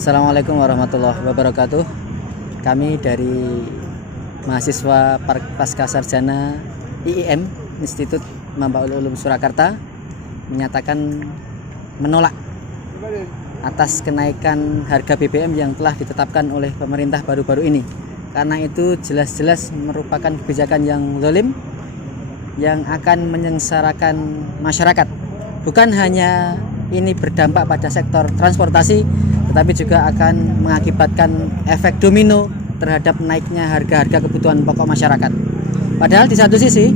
Assalamualaikum warahmatullahi wabarakatuh. Kami dari mahasiswa Pasca Sarjana IIM Institut Mambaul Ulum Surakarta menyatakan menolak atas kenaikan harga BBM yang telah ditetapkan oleh pemerintah baru-baru ini, karena itu jelas-jelas merupakan kebijakan yang zalim yang akan menyengsarakan masyarakat. Bukan hanya ini berdampak pada sektor transportasi, tetapi juga akan mengakibatkan efek domino terhadap naiknya harga-harga kebutuhan pokok masyarakat. Padahal di satu sisi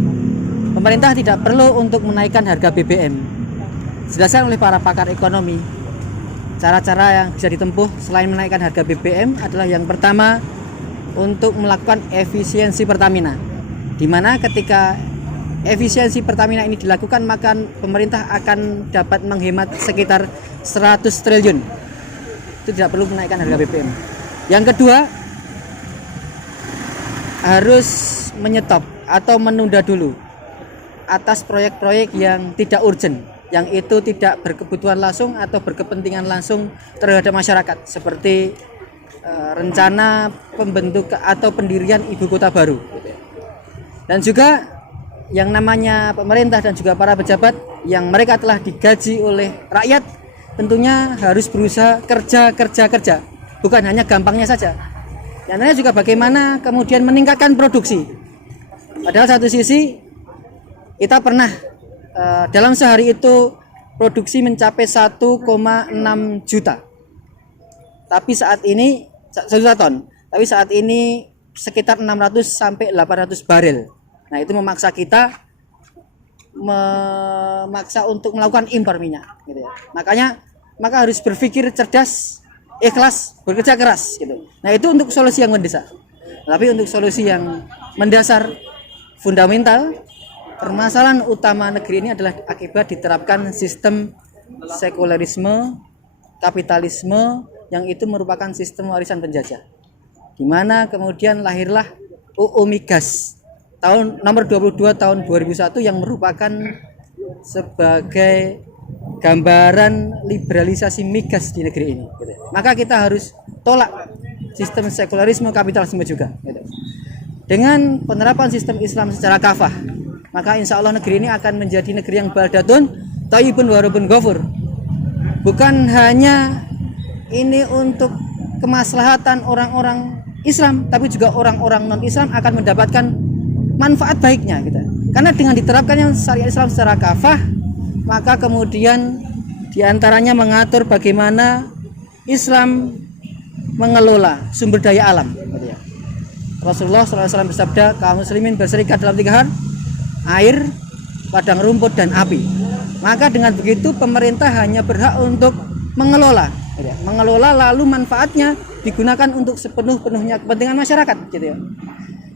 pemerintah tidak perlu untuk menaikkan harga BBM. Dijelaskan oleh para pakar ekonomi, cara-cara yang bisa ditempuh selain menaikkan harga BBM adalah yang pertama untuk melakukan efisiensi Pertamina, di mana ketika efisiensi Pertamina ini dilakukan maka pemerintah akan dapat menghemat sekitar 100 triliun. Itu tidak perlu menaikkan harga BBM. Yang kedua, harus menyetop atau menunda dulu atas proyek-proyek yang tidak urgent, yang itu tidak berkebutuhan langsung atau berkepentingan langsung terhadap masyarakat, seperti rencana pembentukan atau pendirian ibu kota baru. Dan juga yang namanya pemerintah dan juga para pejabat yang mereka telah digaji oleh rakyat tentunya harus berusaha kerja, bukan hanya gampangnya saja. Yang lainnya juga bagaimana kemudian meningkatkan produksi. Padahal satu sisi kita pernah dalam sehari itu produksi mencapai 1,6 juta. Tapi saat ini 1 juta ton. Tapi saat ini sekitar 600 sampai 800 barel. Nah, itu memaksa kita untuk melakukan impor minyak gitu ya. Maka harus berpikir cerdas, ikhlas, bekerja keras gitu. Nah, itu untuk solusi yang mendesak. Tapi untuk solusi yang mendasar, fundamental, permasalahan utama negeri ini adalah akibat diterapkan sistem sekularisme, kapitalisme yang itu merupakan sistem warisan penjajah. Di mana kemudian lahirlah UU Migas tahun nomor 22 tahun 2001 yang merupakan sebagai gambaran liberalisasi migas di negeri ini. Maka kita harus tolak sistem sekularisme kapitalisme juga. Dengan penerapan sistem Islam secara kafah, maka insya Allah negeri ini akan menjadi negeri yang baldatun thayyibun warabun ghafur. Bukan hanya ini untuk kemaslahatan orang-orang Islam, tapi juga orang-orang non-Islam akan mendapatkan manfaat baiknya gitu. Karena dengan diterapkan yang syariat Islam secara kafah, maka kemudian diantaranya mengatur bagaimana Islam mengelola sumber daya alam gitu ya. Rasulullah SAW bersabda, kaum muslimin berserikat dalam 3 hal: air, padang rumput, dan api. Maka dengan begitu pemerintah hanya berhak untuk mengelola gitu ya. Mengelola lalu manfaatnya digunakan untuk sepenuh-penuhnya kepentingan masyarakat gitu ya.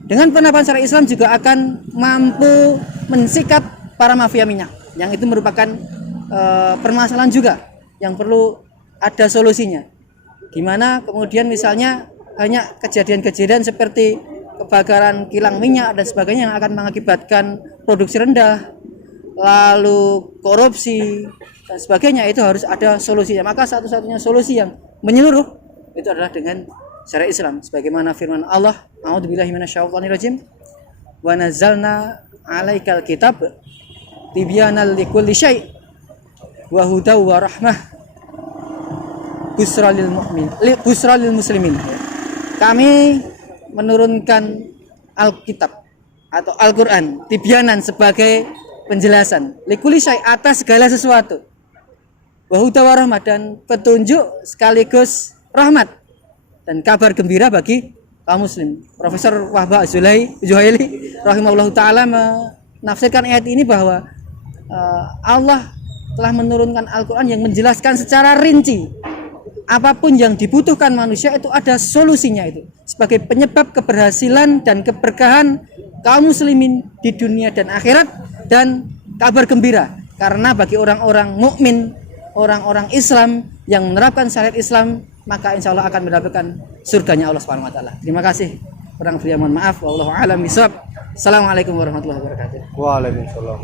Dengan penerapan syariat Islam juga akan mampu mensikat para mafia minyak, yang itu merupakan permasalahan juga yang perlu ada solusinya. Gimana kemudian misalnya banyak kejadian-kejadian seperti kebakaran kilang minyak dan sebagainya yang akan mengakibatkan produksi rendah, lalu korupsi dan sebagainya, itu harus ada solusinya. Maka satu-satunya solusi yang menyeluruh itu adalah dengan syariat Islam, sebagaimana firman Allah, a'udzubillahi minasyaitonirrajim, wa nazzalna 'alaikal kitab tibyanan likulli syai' wa hudaw wa rahmah busra lil muslimin. Kami menurunkan Alkitab atau Al-Qur'an tibyanan sebagai penjelasan likulli syai' atas segala sesuatu, wa hudaw wa rahmah, dan petunjuk sekaligus rahmat dan kabar gembira bagi kaum muslim. Profesor Wahbah Zuhaili rahimahullah ta'ala menafsirkan ayat ini bahwa Allah telah menurunkan Al-Quran yang menjelaskan secara rinci apapun yang dibutuhkan manusia itu ada solusinya, itu sebagai penyebab keberhasilan dan keberkahan kaum muslimin di dunia dan akhirat, dan kabar gembira karena bagi orang-orang mukmin, orang-orang Islam yang menerapkan syariat Islam, maka insya Allah akan mendapatkan surganya Allah Subhanahu wa taala. Terima kasih. Kurang lebih mohon maaf. Wallahu a'lam bishawab. Assalamualaikum warahmatullahi wabarakatuh. Waalaikumsalam.